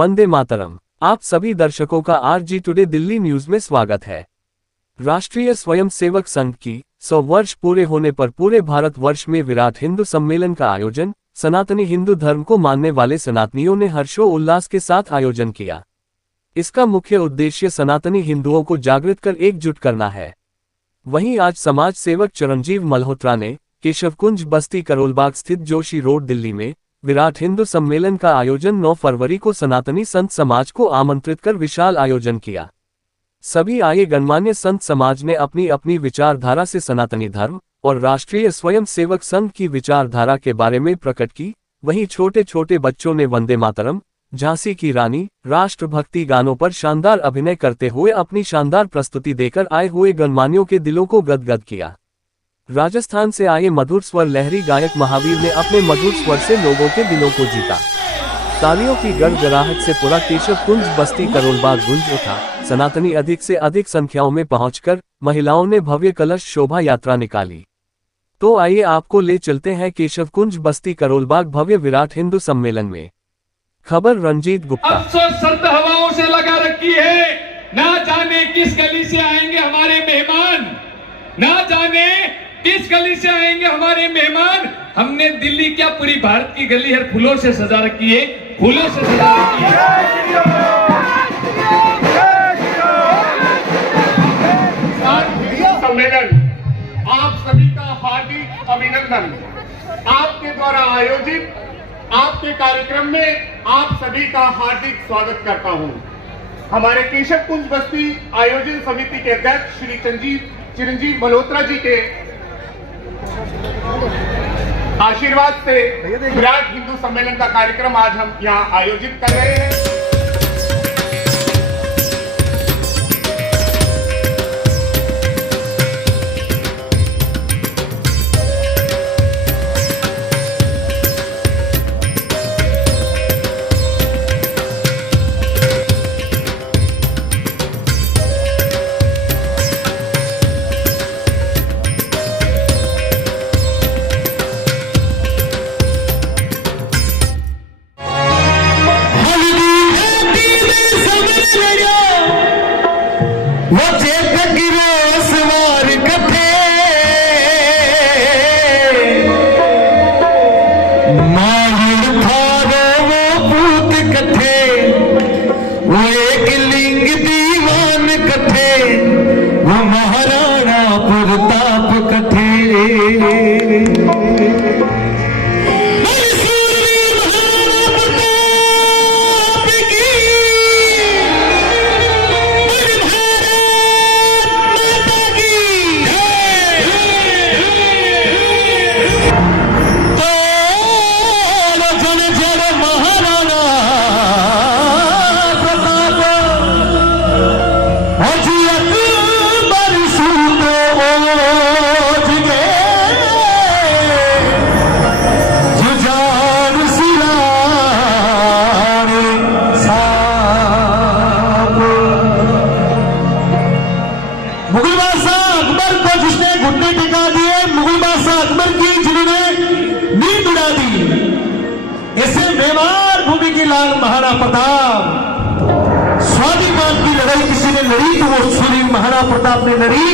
वंदे मातरम। आप सभी दर्शकों का आरजी टुडे दिल्ली न्यूज में स्वागत है। राष्ट्रीय स्वयंसेवक संघ की 100 वर्ष पूरे होने पर पूरे भारत वर्ष में विराट हिंदू सम्मेलन का आयोजन सनातनी हिंदू धर्म को मानने वाले सनातनियों ने हर्षोल्लास के साथ आयोजन किया। इसका मुख्य उद्देश्य सनातनी हिंदुओं को जागृत कर एकजुट करना है। वहीं आज समाज सेवक चिरंजीव मल्होत्रा ने केशवकुंज बस्ती करोलबाग स्थित जोशी रोड दिल्ली में विराट हिंदू सम्मेलन का आयोजन 9 फरवरी को सनातनी संत समाज को आमंत्रित कर विशाल आयोजन किया। सभी आए गणमान्य संत समाज ने अपनी अपनी विचारधारा से सनातनी धर्म और राष्ट्रीय स्वयंसेवक संघ की विचारधारा के बारे में प्रकट की। वहीं छोटे छोटे बच्चों ने वंदे मातरम, झांसी की रानी, राष्ट्रभक्ति गानों पर शानदार अभिनय करते हुए अपनी शानदार प्रस्तुति देकर आए हुए गणमान्यों के दिलों को गदगद किया। राजस्थान से आए मधुर स्वर लहरी गायक महावीर ने अपने मधुर स्वर से लोगों के दिलों को जीता। तालियों की गड़गड़ाहट से पूरा केशवकुंज बस्ती करोलबाग गूंज उठा। सनातनी अधिक से अधिक संख्याओं में पहुंचकर महिलाओं ने भव्य कलश शोभा यात्रा निकाली। तो आइए आपको ले चलते हैं केशवकुंज बस्ती करोलबाग भव्य विराट हिंदू सम्मेलन में। खबर रंजीत गुप्ता। अफसोस सर्द हवाओं से लगा रखी है, ना जाने किस गली से आएंगे हमारे मेहमान, ना जाने किस गली से आएंगे हमारे मेहमान। हमने दिल्ली क्या पूरी भारत की गली हर फूलों से सजा रखी है, फूलों से सजा रखी है। सम्मेलन आप सभी का हार्दिक अभिनंदन। आपके द्वारा आयोजित आपके कार्यक्रम में आप सभी का हार्दिक स्वागत करता हूं। हमारे केशवकुंज बस्ती आयोजन समिति के अध्यक्ष श्री चिरंजीव मल्होत्रा जी के आशीर्वाद से विराट हिंदू सम्मेलन का कार्यक्रम आज हम यहां आयोजित कर रहे हैं। लाल महाराणा प्रताप स्वाभिमान की लड़ाई किसी ने लड़ी तो वो सूर्य महाराणा प्रताप ने लड़ी।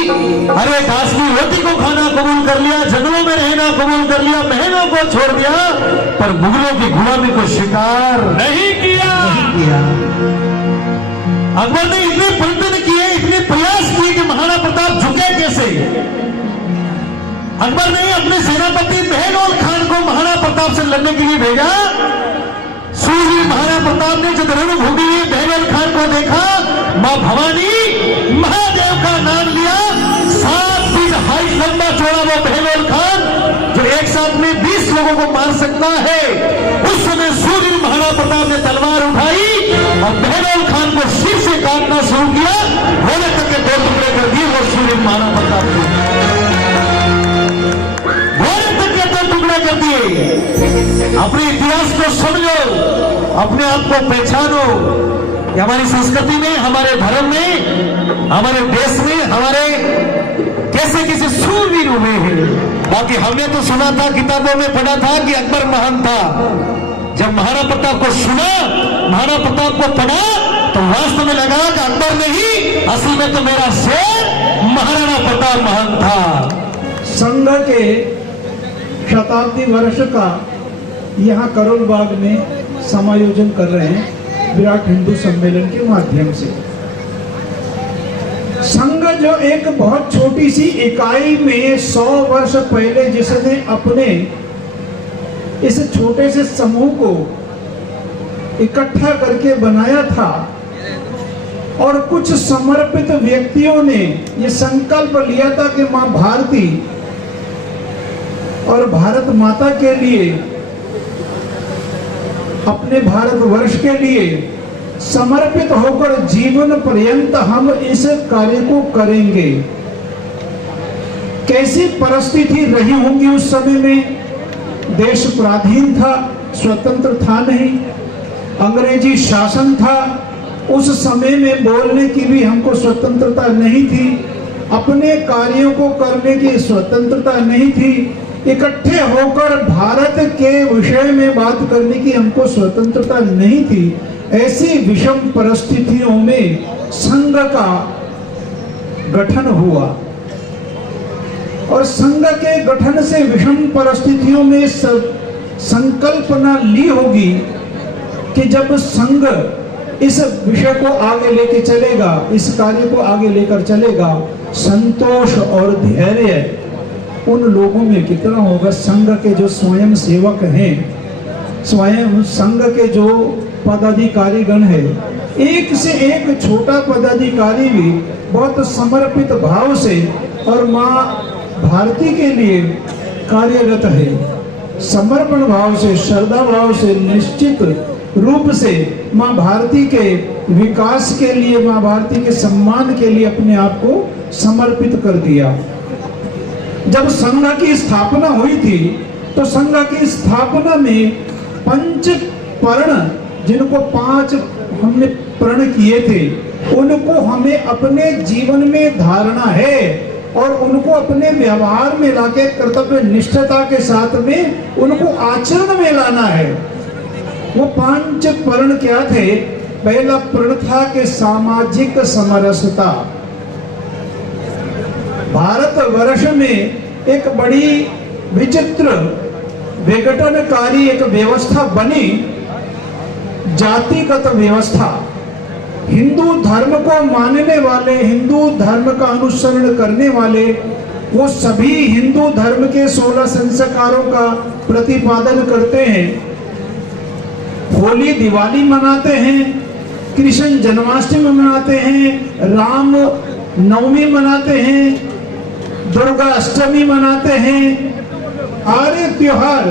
अरे घास की रोटी को खाना कबूल कर लिया, जंगलों में रहना कबूल कर लिया, महलों को छोड़ दिया, पर मुगलों की गुलामी को शिकार नहीं किया। अकबर ने इतने प्रयत्न किए, इतने प्रयास किए कि महाराणा प्रताप झुके कैसे। अकबर ने अपने सेनापति बहलोल खान को महाराणा प्रताप से लड़ने के लिए भेजा। सूर्य महाराणा प्रताप ने जब रणभूमि में बहलोल खान को देखा, मां भवानी महादेव का नाम लिया। 7 फीट हाइट लंबा चौड़ा वो बहलोल खान जो एक साथ में 20 लोगों को मार सकता है। उस समय सूर्य महाराणा प्रताप ने तलवार उठाई और बहलोल खान को सिर से काटना शुरू किया। होने तक के 2 टुकड़े कर दिए वो सूर्य महाराणा प्रताप को, होने तक के 2 टुकड़े कर दिए। अपने इतिहास को समझो, अपने आप को पहचानो। हमारी संस्कृति में, हमारे धर्म में, हमारे देश में हमारे कैसे कैसे सूरवीर हुए हैं। बाकी हमने तो सुना था, किताबों में पढ़ा था कि अकबर महान था। जब महाराणा प्रताप को सुना महाराणा प्रताप को पढ़ा तो वास्तव में लगा कि अंदर नहीं, असल में तो मेरा शेर महाराणा प्रताप महान था। संघ के शताब्दी वर्ष का यहाँ करोल बाग में समायोजन कर रहे हैं विराट हिंदू सम्मेलन के माध्यम से। संघ जो एक बहुत छोटी सी इकाई में 100 वर्ष पहले जिसने अपने इस छोटे से समूह को इकट्ठा करके बनाया था और कुछ समर्पित व्यक्तियों ने ये संकल्प लिया था कि मां भारती और भारत माता के लिए, अपने भारतवर्ष के लिए समर्पित होकर जीवन पर्यंत हम इस कार्य को करेंगे। कैसी परिस्थिति रही होंगी उस समय में? देश पराधीन था, स्वतंत्र था नहीं, अंग्रेजी शासन था। उस समय में बोलने की भी हमको स्वतंत्रता नहीं थी, अपने कार्यों को करने की स्वतंत्रता नहीं थी, इकट्ठे होकर भारत के विषय में बात करने की हमको स्वतंत्रता नहीं थी। ऐसी विषम परिस्थितियों में संघ का गठन हुआ और संघ के गठन से विषम परिस्थितियों में संकल्पना ली होगी कि जब संघ इस विषय को आगे लेके चलेगा, इस कार्य को आगे लेकर चलेगा, संतोष और धैर्य उन लोगों में कितना होगा। संघ के जो स्वयं सेवक हैं, स्वयं संघ के जो पदाधिकारीगण है, एक से एक छोटा पदाधिकारी भी बहुत समर्पित भाव से और माँ भारती के लिए कार्यरत है। समर्पण भाव से, श्रद्धा भाव से, निश्चित रूप से माँ भारती के विकास के लिए, माँ भारती के सम्मान के लिए अपने आप को समर्पित कर दिया। जब संघ की स्थापना हुई थी तो संघ की स्थापना में पंच पर्ण, जिनको 5 हमने प्रण किए थे, उनको हमें अपने जीवन में धारणा है और उनको अपने व्यवहार में लाके कर्तव्य निष्ठता के साथ में उनको आचरण में लाना है। वो 5 पर्ण क्या थे? पहला प्रण था कि सामाजिक समरसता। भारतवर्ष में एक बड़ी विचित्र विघटनकारी एक व्यवस्था बनी, जातिगत व्यवस्था। हिंदू धर्म को मानने वाले, हिंदू धर्म का अनुसरण करने वाले, वो सभी हिंदू धर्म के 16 संस्कारों का प्रतिपादन करते हैं। होली दिवाली मनाते हैं, कृष्ण जन्माष्टमी मनाते हैं, राम नवमी मनाते हैं, दुर्गा अष्टमी मनाते हैं। सारे त्योहार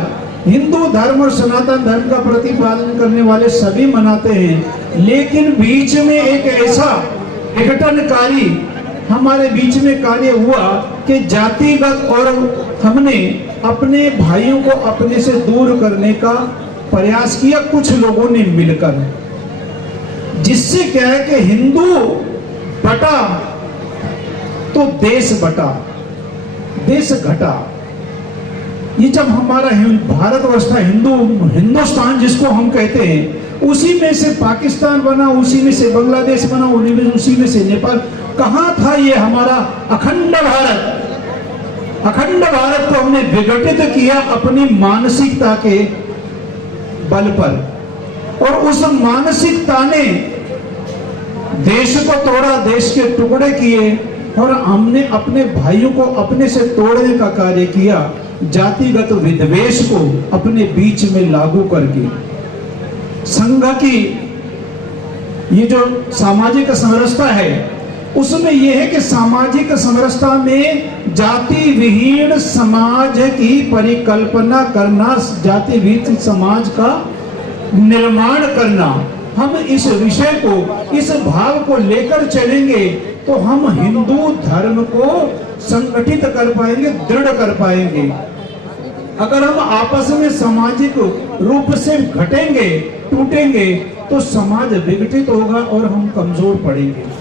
हिंदू धर्म और सनातन धर्म का प्रतिपादन करने वाले सभी मनाते हैं। लेकिन बीच में एक ऐसा विघटनकारी हमारे बीच में कार्य हुआ कि जातिगत, और हमने अपने भाइयों को अपने से दूर करने का प्रयास किया कुछ लोगों ने मिलकर, जिससे क्या है कि हिंदू बटा तो देश बटा, देश घटा। ये जब हमारा भारतवर्ष था, हिंदुस्तान जिसको हम कहते हैं, उसी में से पाकिस्तान बना, उसी में से बांग्लादेश बना, उसी में से नेपाल। कहाँ था ये हमारा अखंड भारत? अखंड भारत को हमने विघटित किया अपनी मानसिकता के बल पर, और उस मानसिकता ने देश को तोड़ा, देश के टुकड़े किए, और हमने अपने भाइयों को अपने से तोड़ने का कार्य किया, जातिगत विद्वेष को अपने बीच में लागू करके। संघ की ये जो सामाजिक समरसता है, उसमें यह है कि सामाजिक समरसता में जाति विहीन समाज की परिकल्पना करना, जाति विहीन समाज का निर्माण करना। हम इस विषय को, इस भाव को लेकर चलेंगे तो हम हिंदू धर्म को संगठित कर पाएंगे, दृढ़ कर पाएंगे। अगर हम आपस में सामाजिक रूप से घटेंगे, टूटेंगे, तो समाज विघटित होगा और हम कमजोर पड़ेंगे।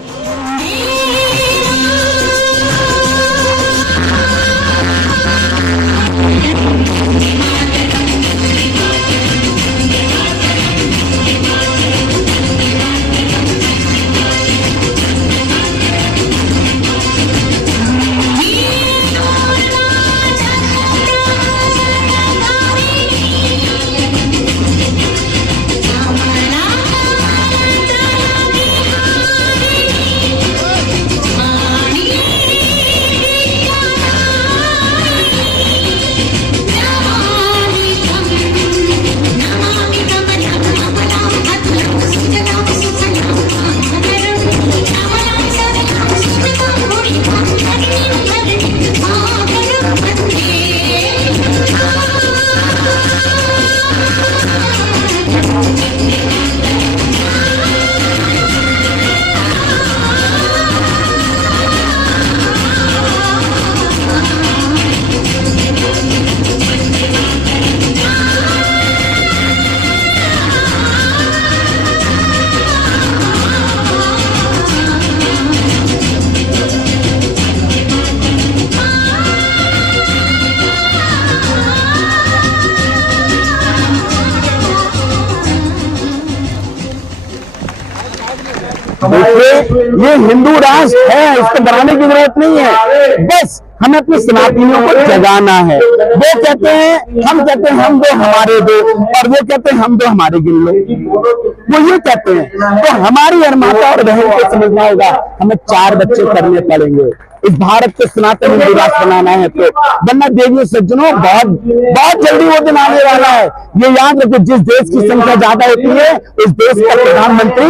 ये हिंदू राष्ट्र है, इसको बनाने की जरूरत नहीं है। बस हमें अपने सनातनियों को जगाना है। वो कहते हैं, हम कहते हैं हम दो हमारे दो, और वो कहते हैं हम दो हमारे गिन लो, वो ये कहते हैं। तो हमारी हर माता और बहन को समझना होगा, हमें 4 बच्चे करने पड़ेंगे इस भारत को सनातन हिंदू राष्ट्र बनाना है। तो वरना देवियों सज्जनों, बहुत जल्दी वो दिन आने वाला है। ये याद रखो, जिस देश की संख्या ज्यादा होती है उस देश का प्रधानमंत्री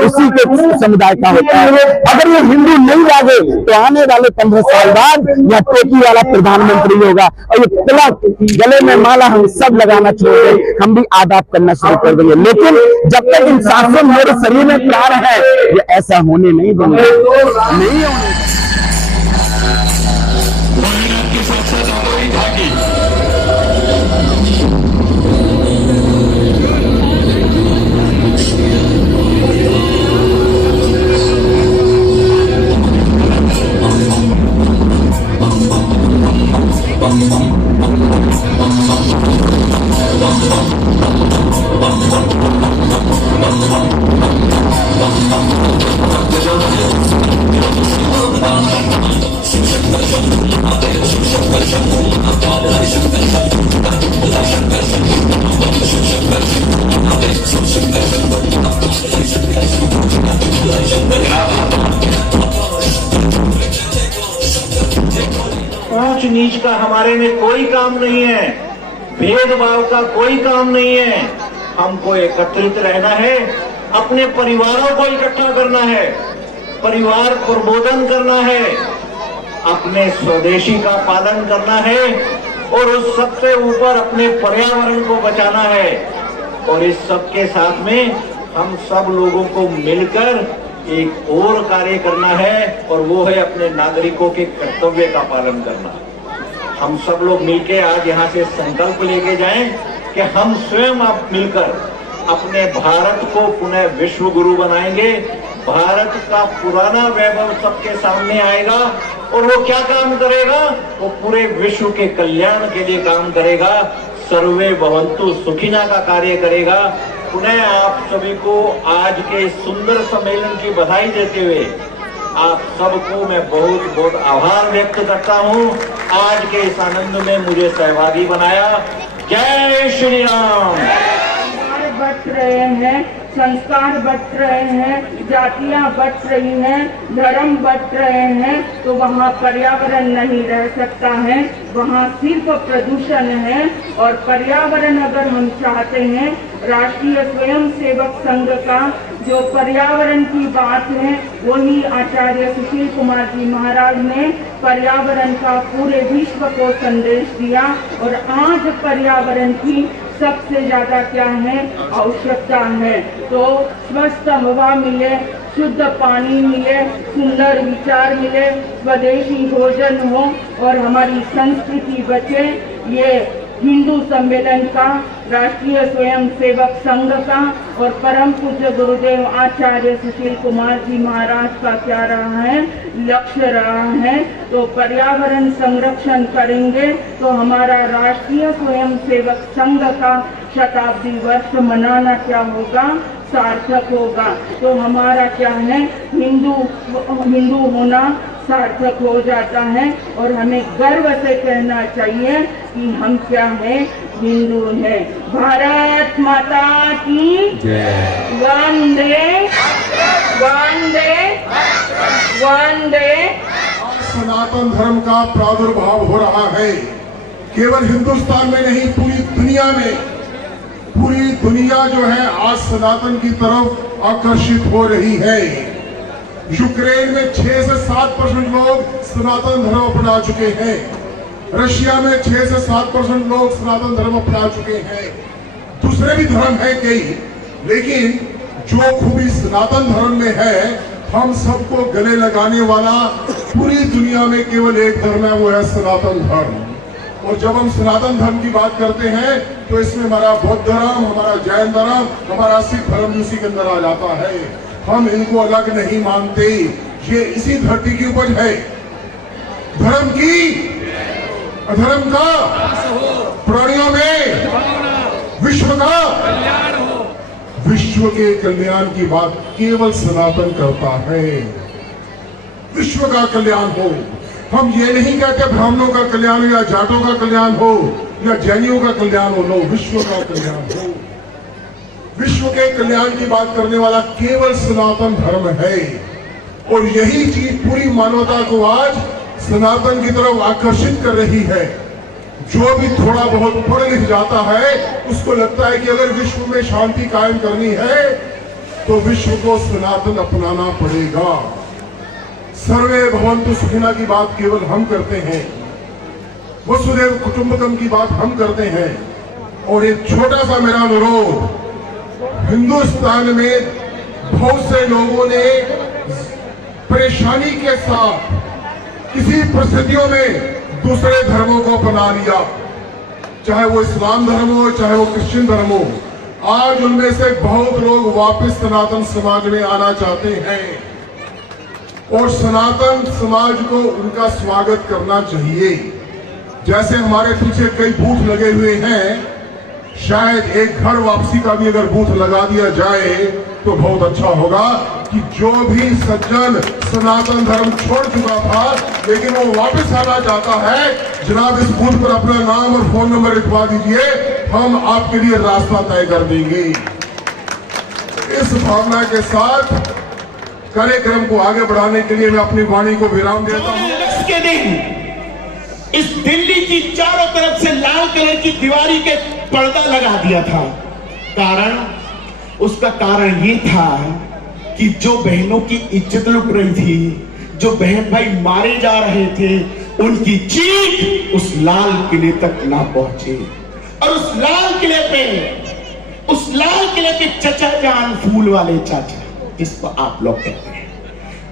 उसी के समुदाय का होता है। अगर ये हिंदू नहीं जागे तो आने वाले 15 साल बाद यहाँ टोपी वाला प्रधानमंत्री होगा, और ये तिलक गले में माला हम सब लगाना छोड़ दें, हम भी आदाब करना शुरू कर देंगे। लेकिन जब तक इन सांसों मेरे शरीर में प्राण है, ये ऐसा होने नहीं देंगे, नहीं होने। ऊंच नीच का हमारे में कोई काम नहीं है, भेदभाव का कोई काम नहीं है। हमको एकत्रित रहना है, अपने परिवारों को इकट्ठा करना है, परिवार प्रबोधन करना है, अपने स्वदेशी का पालन करना है, और उस सबसे ऊपर अपने पर्यावरण को बचाना है। और इस सब के साथ में हम सब लोगों को मिलकर एक और कार्य करना है, और वो है अपने नागरिकों के कर्तव्य का पालन करना। हम सब लोग मिलकर आज यहाँ से संकल्प लेके जाएं कि हम स्वयं आप मिलकर अपने भारत को पुनः विश्व गुरु बनाएंगे। भारत का पुराना वैभव सबके सामने आएगा, और वो क्या काम करेगा? वो पूरे विश्व के कल्याण के लिए काम करेगा, सर्वे भवन्तु सुखिना का कार्य करेगा। पुनः आप सभी को आज के सुंदर सम्मेलन की बधाई देते हुए आप सबको मैं बहुत बहुत आभार व्यक्त करता हूं, आज के इस आनंद में मुझे सहभागी बनाया। जय श्री राम। बट रहे हैं, संस्कार बट रहे हैं, जातियां बट रही हैं, धर्म बट रहे हैं, तो वहाँ पर्यावरण नहीं रह सकता है, वहाँ सिर्फ प्रदूषण है। और पर्यावरण अगर हम चाहते हैं, राष्ट्रीय स्वयंसेवक संघ का जो पर्यावरण की बात है, वही आचार्य सुशील कुमार जी महाराज ने पर्यावरण का पूरे विश्व को संदेश दिया। और आज पर्यावरण की सबसे ज्यादा क्या है? आवश्यकता है। तो स्वस्थ हवा मिले, शुद्ध पानी मिले, सुंदर विचार मिले, स्वदेशी भोजन हो और हमारी संस्कृति बचे। ये हिंदू सम्मेलन का, राष्ट्रीय स्वयंसेवक संघ का और परम पूज्य गुरुदेव आचार्य सुशील कुमार जी महाराज का क्या रहा है? लक्ष्य रहा है। तो पर्यावरण संरक्षण करेंगे तो हमारा राष्ट्रीय स्वयंसेवक संघ का शताब्दी वर्ष मनाना क्या होगा? सार्थक होगा। तो हमारा क्या है? हिंदू होना सार्थक हो जाता है। और हमें गर्व से कहना चाहिए कि हम क्या है? हिंदू है। भारत माता की वंदे वंदे वंदे। सनातन धर्म का प्रादुर्भाव हो रहा है, केवल हिंदुस्तान में नहीं, पूरी दुनिया में। पूरी दुनिया जो है आज सनातन की तरफ आकर्षित हो रही है। यूक्रेन में 6 से 7% लोग सनातन धर्म अपना चुके हैं। रशिया में 6 से 7% लोग सनातन धर्म अपना चुके हैं। दूसरे भी धर्म है कई, लेकिन जो खूबी सनातन धर्म में है, हम सबको गले लगाने वाला पूरी दुनिया में केवल एक धर्म है, वो है सनातन धर्म। और जब हम सनातन धर्म की बात करते हैं तो इसमें हमारा बौद्ध धर्म, हमारा जैन धर्म, हमारा सिख धर्म भी उसी के अंदर आ जाता है। हम इनको अलग नहीं मानते, ये इसी धरती की उपज है। धर्म की, अधर्म का, प्राणियों में विश्व का विश्व के कल्याण की बात केवल सनातन करता है। विश्व का कल्याण हो। हम ये नहीं कहते ब्राह्मणों का कल्याण हो या जाटों का कल्याण हो या जैनियों का कल्याण हो, नो, विश्व का कल्याण हो। विश्व के कल्याण की बात करने वाला केवल सनातन धर्म है और यही चीज पूरी मानवता को आज सनातन की तरफ आकर्षित कर रही है। जो भी थोड़ा बहुत पढ़ लिख जाता है उसको लगता है कि अगर विश्व में शांति कायम करनी है तो विश्व को सनातन अपनाना पड़ेगा। सर्वे भवन्तु सुखिनः की बात केवल हम करते हैं, वसुधैव कुटुंबकम की बात हम करते हैं। और एक छोटा सा मेरा अनुरोध, हिंदुस्तान में बहुत से लोगों ने परेशानी के साथ किसी परिस्थितियों में दूसरे धर्मों को अपना लिया, चाहे वो इस्लाम धर्म हो चाहे वो क्रिश्चियन धर्म हो। आज उनमें से बहुत लोग वापस सनातन समाज में आना चाहते हैं और सनातन समाज को उनका स्वागत करना चाहिए। जैसे हमारे पीछे कई बूथ लगे हुए हैं, शायद एक घर वापसी का भी अगर बूथ लगा दिया जाए तो बहुत अच्छा होगा कि जो भी सज्जन सनातन धर्म छोड़ चुका था लेकिन वो वापस आना चाहता है, जनाब इस बूथ पर अपना नाम और फोन नंबर लिखवा दीजिए, हम आपके लिए रास्ता तय कर देंगे। इस भावना के साथ कार्यक्रम को आगे बढ़ाने के लिए मैं अपनी वाणी को विराम देता हूं। के दिन इस दिल्ली की चारों तरफ से लाल कलर की दीवारी के पर्दा लगा दिया था। उसका कारण ये था कि जो बहनों की इज्जत लुट रही थी, जो बहन भाई मारे जा रहे थे, उनकी चीख उस लाल किले तक ना पहुंचे। और उस लाल किले पे चचा जान, फूल वाले चाचा, जिसको आप लोग कहते हैं,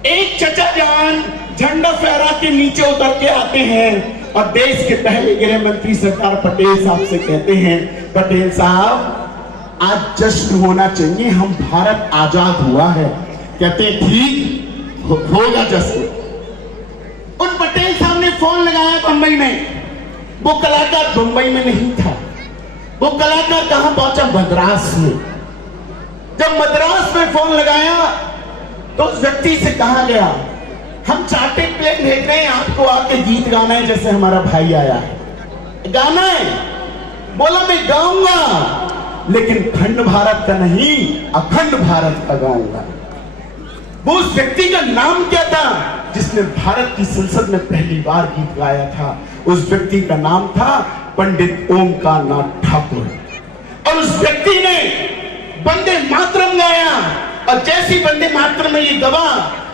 एक चचा जान झंडा फहरा के नीचे उतर के आते हैं और देश के पहले गृह मंत्री सरदार पटेल साहब से कहते हैं, पटेल साहब आज जश्न होना चाहिए, हम भारत आजाद हुआ है। कहते ठीक होगा जश्न। उन पटेल साहब ने फोन लगाया बंबई में। वो कलाकार बंबई में नहीं था, वो कलाकार कहां पहुंचा? मद्रास में। जब मद्रास में फोन लगाया तो उस व्यक्ति से कहा गया, हम चार्टेड प्लेन भेज रहे हैं, आपको आके गीत गाना है जैसे हमारा भाई आया है। गाना है? बोला मैं गाऊंगा लेकिन खंड भारत का नहीं, अखंड भारत का गाऊंगा। वो उस व्यक्ति का नाम क्या था जिसने भारत की संसद में पहली बार गीत गाया था? उस व्यक्ति का नाम था पंडित ओमकार नाथ ठाकुर। और उस व्यक्ति ने वंदे मातरम गाया और जैसी वंदे मातरम में ये गवा,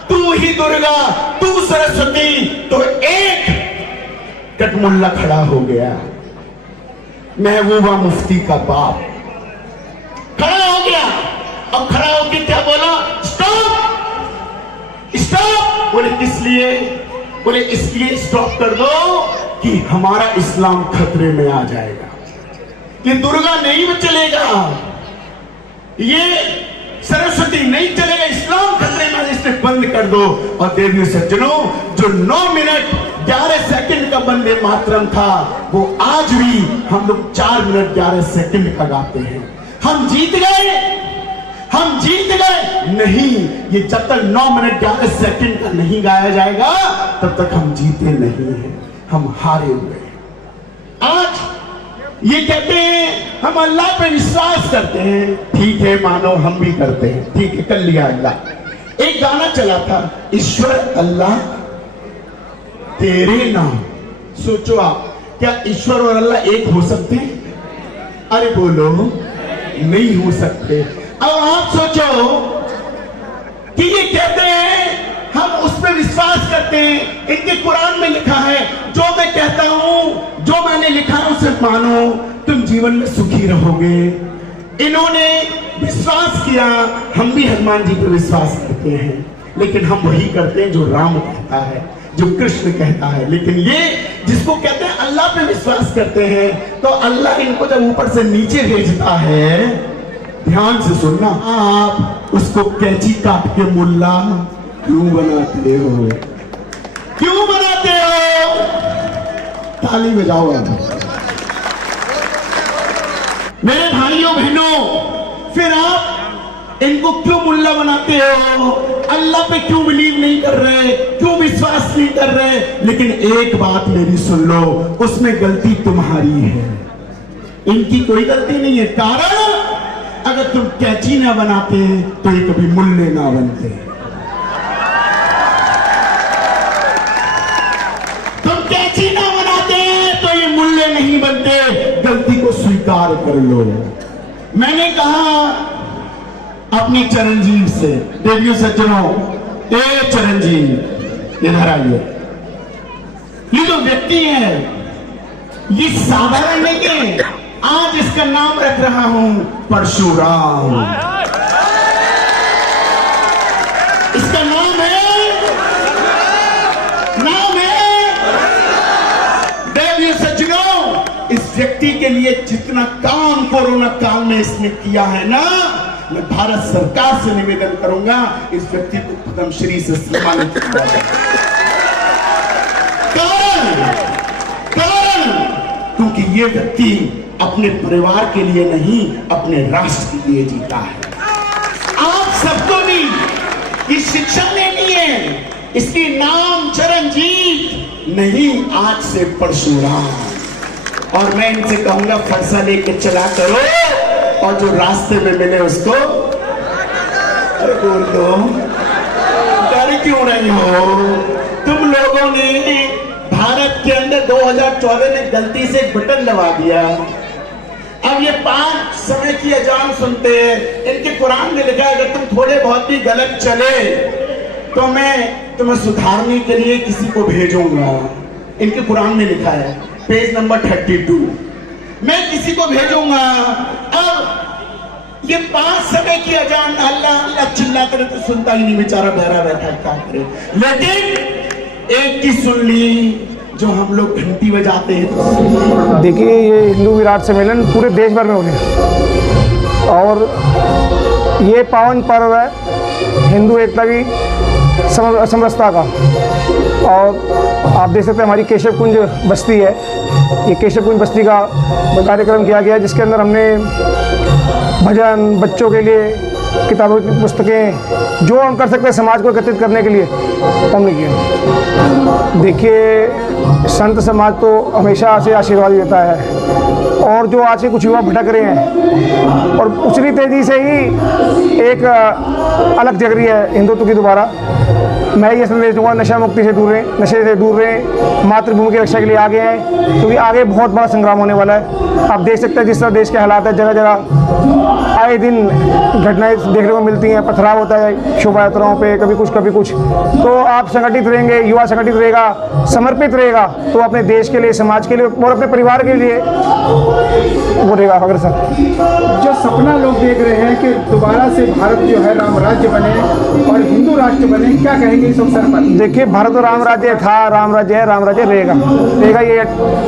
तू ही दुर्गा तू सरस्वती, तो एक कटमुल्ला खड़ा हो गया, महबूबा मुफ्ती का बाप खड़ा हो गया। और खड़ा होकर क्या बोला? Stop stop. बोले किस लिए? बोले इसलिए स्टॉप कर दो कि हमारा इस्लाम खतरे में आ जाएगा, ये दुर्गा नहीं चलेगा, ये सरस्वती नहीं चलेगा, इस्लाम खतरे में, इसे बंद कर दो। और देवी सज्जनों, जो 9 मिनट 11 सेकंड का वंदे मातरम था वो आज भी हम लोग 4 मिनट 11 सेकंड का गाते हैं। हम जीत गए, हम जीत गए नहीं, ये जब तक 9 मिनट 11 सेकंड का नहीं गाया जाएगा तब तक हम जीते नहीं हैं, हम हारे हुए। आज ये कहते हैं हम अल्लाह पे विश्वास करते हैं, ठीक है मानो हम भी करते हैं, ठीक है कर लिया अल्लाह। एक गाना चला था, ईश्वर अल्लाह तेरे नाम। सोचो आप, क्या ईश्वर और अल्लाह एक हो सकते हैं? अरे बोलो, नहीं हो सकते। अब आप सोचो कि ये कहते हैं हम उस पर विश्वास करते हैं, इनके कुरान में लिखा है जो मैं कहता हूं, जो मैंने लिखा है उसे मानो, तुम जीवन में सुखी रहोगे। इन्होंने विश्वास किया, हम भी हनुमान जी पर विश्वास करते हैं, लेकिन हम वही करते हैं जो राम कहता है, जो कृष्ण कहता है। लेकिन ये जिसको कहते हैं अल्लाह पे विश्वास करते हैं, तो अल्लाह इनको जब ऊपर से नीचे भेजता है, ध्यान से सुनना, आप उसको कैंची काट के मुल्ला क्यों बनाते हो? क्यों बनाते हो? ताली बजाओ मेरे भाइयों बहनों। फिर आप इनको क्यों मुल्ला बनाते हो, अल्लाह पे क्यों बिलीव नहीं कर रहे, क्यों विश्वास नहीं कर रहे। लेकिन एक बात मेरी सुन लो, उसमें गलती तुम्हारी है, इनकी कोई गलती नहीं है। कारण अगर तुम कैची ना बनाते तो ये कभी मुल्ले ना बनते। तुम कैची ना बनाते तो ये मुल्ले नहीं बनते। गलती को स्वीकार कर लो। मैंने कहा अपनी चिरंजीव से, देवियों सज्जनों, ए चिरंजीव इधर आइए। ये जो व्यक्ति है ये साधारण नहीं है, आज इसका नाम रख रहा हूं परशुराम। इसका नाम है देवियों सज्जनों। इस व्यक्ति के लिए जितना काम कोरोना काल में इसने किया है ना, मैं भारत सरकार से निवेदन करूंगा इस व्यक्ति को पद्मश्री से सम्मानित किया जाए। कारण क्योंकि ये व्यक्ति अपने परिवार के लिए नहीं, अपने राष्ट्र के लिए जीता है। आप सबको भी इस शिक्षा लेनी है। इसके नाम चिरंजीव नहीं, आज से परशुराम। और मैं इनसे कहूंगा फरसा लेके चला करो, और जो रास्ते में मिले उसको अरे बोल दो। डर क्यों रही हो? तुम लोगों ने भारत के अंदर 2014 में गलती से एक बटन दबा दिया। अब ये 5 समय की अजान सुनते हैं। इनके कुरान में लिखा है अगर तुम थोड़े बहुत भी गलत चले तो मैं तुम्हें सुधारने के लिए किसी को भेजूंगा। इनके कुरान में लिखा है, पेज नंबर 32, मैं किसी को भेजूंगा। अब ये 5 समय की अजान अल्लाह अल्लाह चिल्लाते रहते, सुनता ही नहीं, बेचारा बहरा बैठा है, क्या करे। लेकिन एक की सुन ली जो हम लोग घंटी बजाते हैं। देखिए, ये हिंदू विराट सम्मेलन पूरे देश भर में हो रहे और ये पावन पर्व है हिंदू एकता की, समरसता का। और आप देख सकते हैं हमारी केशव कुंज बस्ती है, ये केशव कुंज बस्ती का कार्यक्रम किया गया जिसके अंदर हमने भजन, बच्चों के लिए किताबों की पुस्तकें, जो हम कर सकते हैं समाज को एकत्रित करने के लिए हमने किया। देखिए, संत समाज तो हमेशा से आशीर्वाद देता है और जो आज के कुछ युवा भटक रहे हैं और उतनी तेज़ी से ही एक अलग जग रही है हिंदुत्व की दोबारा, मैं ये संदेश दूंगा, नशा मुक्ति से दूर रहें, नशे से दूर रहें, मातृभूमि की रक्षा के लिए आगे आए, क्योंकि आगे बहुत बड़ा संग्राम होने वाला है। आप देख सकते हैं जिस तरह देश के हालात है, जगह जगह आए दिन घटनाएं देखने को मिलती हैं, पथराव होता है शोभा यात्राओं पे, कभी कुछ। तो आप संगठित रहेंगे, युवा संगठित रहेगा, समर्पित रहेगा, तो अपने देश के लिए, समाज के लिए और अपने परिवार के लिए वो रहेगा अग्रसर। जो सपना लोग देख रहे हैं कि दोबारा से भारत जो है राम राज्य बने और हिंदू राष्ट्र बने, क्या कहेंगे इस अवसर पर? देखिए, भारत तो राम राज्य था, राम राज्य है, राम राज्य रहेगा। ये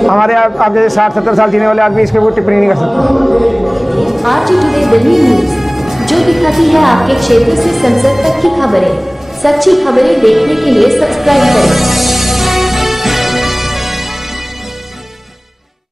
हमारे आप जैसे 60-70 साल जीने वाले आदमी इस पर कोई टिप्पणी नहीं कर सकते। आरजी टुडे दिल्ली न्यूज जो दिखाती है आपके क्षेत्र से संसद तक की खबरें, सच्ची खबरें देखने के लिए सब्सक्राइब करें।